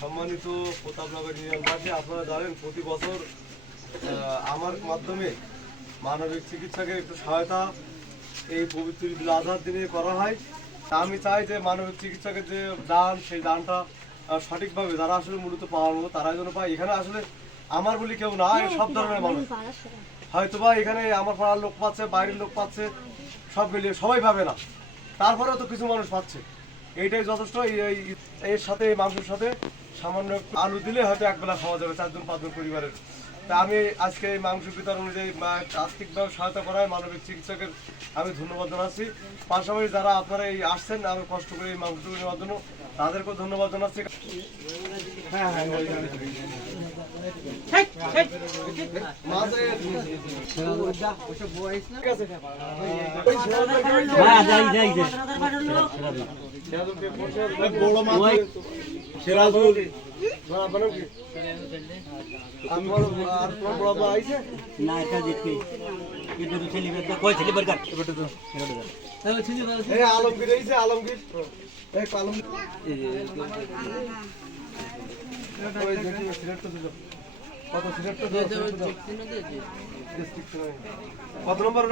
সম্মানিত প্রতাপনগর ইউনিয়নবাসী, আপনারা জানেন প্রতি বছর আমার মাধ্যমে মানবিক চিকিৎসকের একটু সহায়তা এই পবিত্র ঈদুল আজহার দিনে করা হয়। তা আমি চাই যে মানবিক চিকিৎসকের যে দান, সেই দানটা সঠিকভাবে যারা আসলে মূলত পাওয়ার মতো তারাই যেন পায়। এখানে আসলে আমার বলি কেউ না, সব ধরনের মানুষ হয়তোবা এখানে আমার পাড়ার লোক পাচ্ছে, বাইরের লোক পাচ্ছে, সব মিলিয়ে সবাই পাবে না, তারপরেও তো কিছু মানুষ পাচ্ছে, এইটাই যথেষ্ট। এর সাথে এই মাংসের সাথে সামান্য আলু দিলে হয়তো একবেলা খাওয়া যাবে 4-5 পরিবারের। তা আমি আজকে এই মাংস বিতরণ অনুযায়ী আর্থিকভাবে সহায়তা করায় মানবিক চিকিৎসকের আমি ধন্যবাদ জানাচ্ছি। পাশাপাশি যারা আপনারা এই আসছেন আমি কষ্ট করে এই মাংসগুলো নেওয়ার জন্য, তাদেরকেও ধন্যবাদ জানাচ্ছি। আলমগীর আলমগীর কত নম্বর?